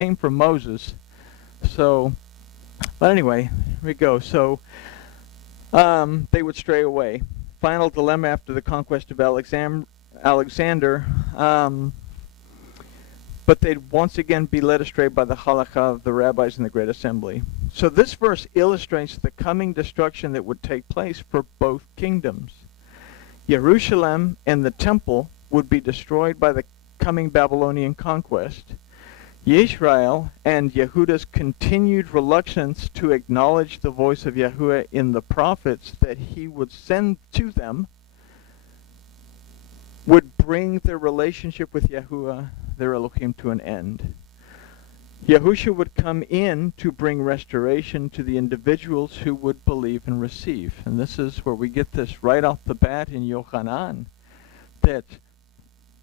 came from Moses. So, but anyway, here we go. So, they would stray away. Final dilemma after the conquest of Alexander, but they'd once again be led astray by the halakha of the rabbis in the Great Assembly. So this verse illustrates the coming destruction that would take place for both kingdoms. Jerusalem and the temple would be destroyed by the coming Babylonian conquest. Yisrael and Yehuda's continued reluctance to acknowledge the voice of Yahuwah in the prophets that he would send to them would bring their relationship with Yahuwah, their Elohim, to an end. Yahushua would come in to bring restoration to the individuals who would believe and receive. And this is where we get this right off the bat in Yochanan, that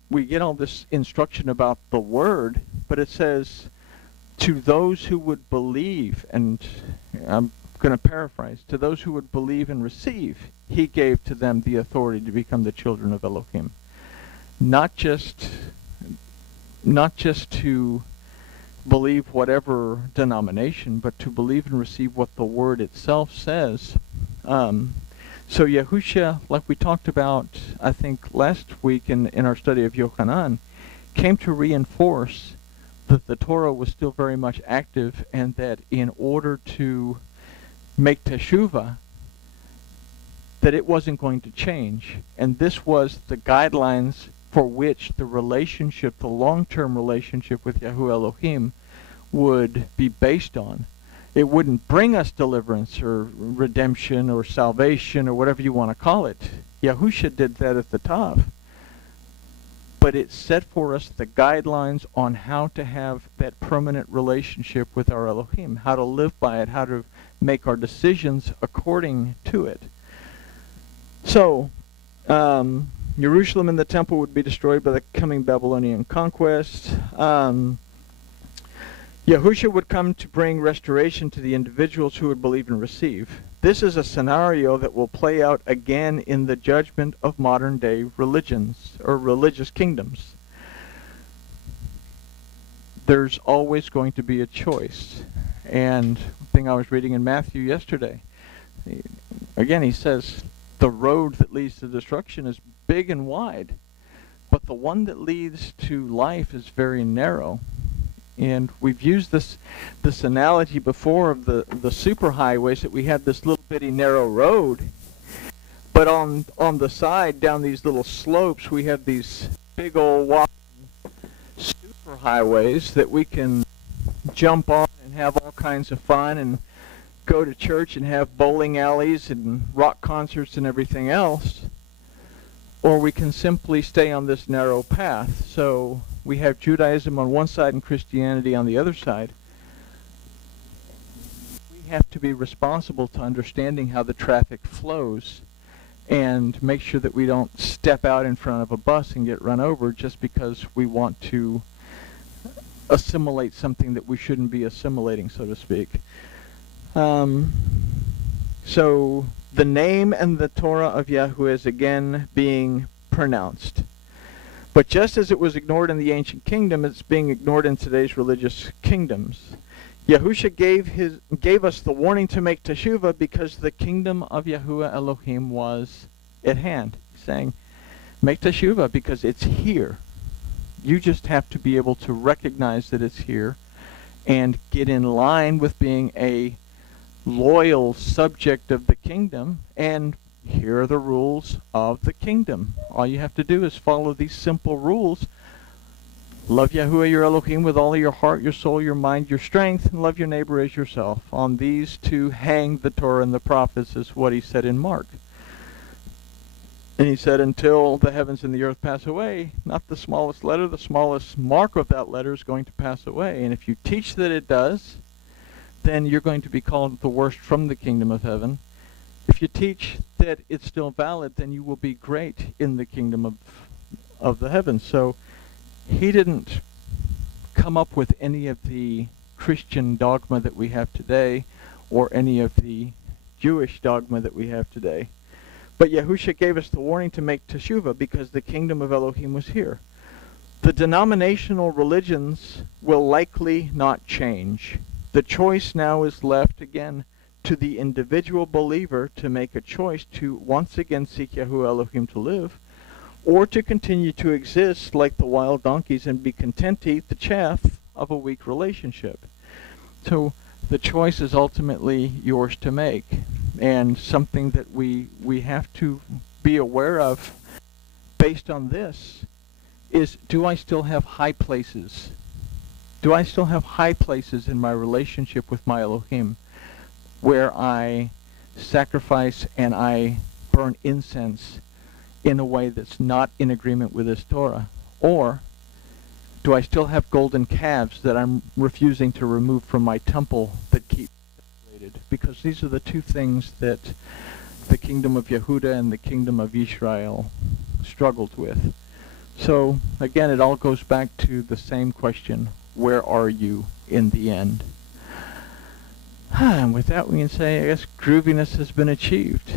we get all this instruction about the word, but it says, to those who would believe, and I'm going to paraphrase, to those who would believe and receive, he gave to them the authority to become the children of Elohim. Not just to believe whatever denomination, but to believe and receive what the word itself says. So Yahushua, like we talked about, I think, last week in our study of Yochanan, came to reinforce that the Torah was still very much active, and that in order to make teshuvah, that it wasn't going to change. And this was the guidelines for which the relationship, the long-term relationship with Yahuwah Elohim, would be based on. It wouldn't bring us deliverance or redemption or salvation or whatever you want to call it. Yahushua did that at the top. But it set for us the guidelines on how to have that permanent relationship with our Elohim, how to live by it, how to make our decisions according to it. So, Jerusalem and the temple would be destroyed by the coming Babylonian conquest. Yahushua would come to bring restoration to the individuals who would believe and receive. This is a scenario that will play out again in the judgment of modern-day religions, or religious kingdoms. There's always going to be a choice. And the thing I was reading in Matthew yesterday, again he says, the road that leads to destruction is big and wide, but the one that leads to life is very narrow. And we've used this analogy before of the superhighways, that we had this little bitty narrow road, but on the side, down these little slopes, we have these big old wide superhighways that we can jump on and have all kinds of fun and go to church and have bowling alleys and rock concerts and everything else. Or we can simply stay on this narrow path. So we have Judaism on one side and Christianity on the other side. We have to be responsible to understanding how the traffic flows and make sure that we don't step out in front of a bus and get run over just because we want to assimilate something that we shouldn't be assimilating, so to speak. So the name and the Torah of Yahuwah is again being pronounced. But just as it was ignored in the ancient kingdom, it's being ignored in today's religious kingdoms. Yahushua gave us the warning to make teshuvah because the kingdom of Yahuwah Elohim was at hand. He's saying, make teshuvah because it's here. You just have to be able to recognize that it's here and get in line with being a loyal subject of the kingdom, and here are the rules of the kingdom. All you have to do is follow these simple rules. Love Yahuwah your Elohim with all of your heart, your soul, your mind, your strength, and love your neighbor as yourself. On these two hang the Torah and the prophets, is what he said in Mark. And he said, until the heavens and the earth pass away, not the smallest letter, the smallest mark of that letter is going to pass away. And if you teach that it does, then you're going to be called the worst from the kingdom of heaven. If you teach that it's still valid, then you will be great in the kingdom of the heavens. So he didn't come up with any of the Christian dogma that we have today, or any of the Jewish dogma that we have today. But Yahushua gave us the warning to make teshuvah because the kingdom of Elohim was here. The denominational religions will likely not change. The choice now is left again to the individual believer to make a choice to once again seek Yahuwah Elohim to live, or to continue to exist like the wild donkeys and be content to eat the chaff of a weak relationship. So the choice is ultimately yours to make, and something that we have to be aware of based on this is, do I still have high places? Do I still have high places in my relationship with my Elohim where I sacrifice and I burn incense in a way that's not in agreement with this Torah? Or do I still have golden calves that I'm refusing to remove from my temple that keep separated? Because these are the two things that the kingdom of Yehuda and the kingdom of Israel struggled with. So again, it all goes back to the same question: where are you in the end? And with that, we can say, I guess grooviness has been achieved.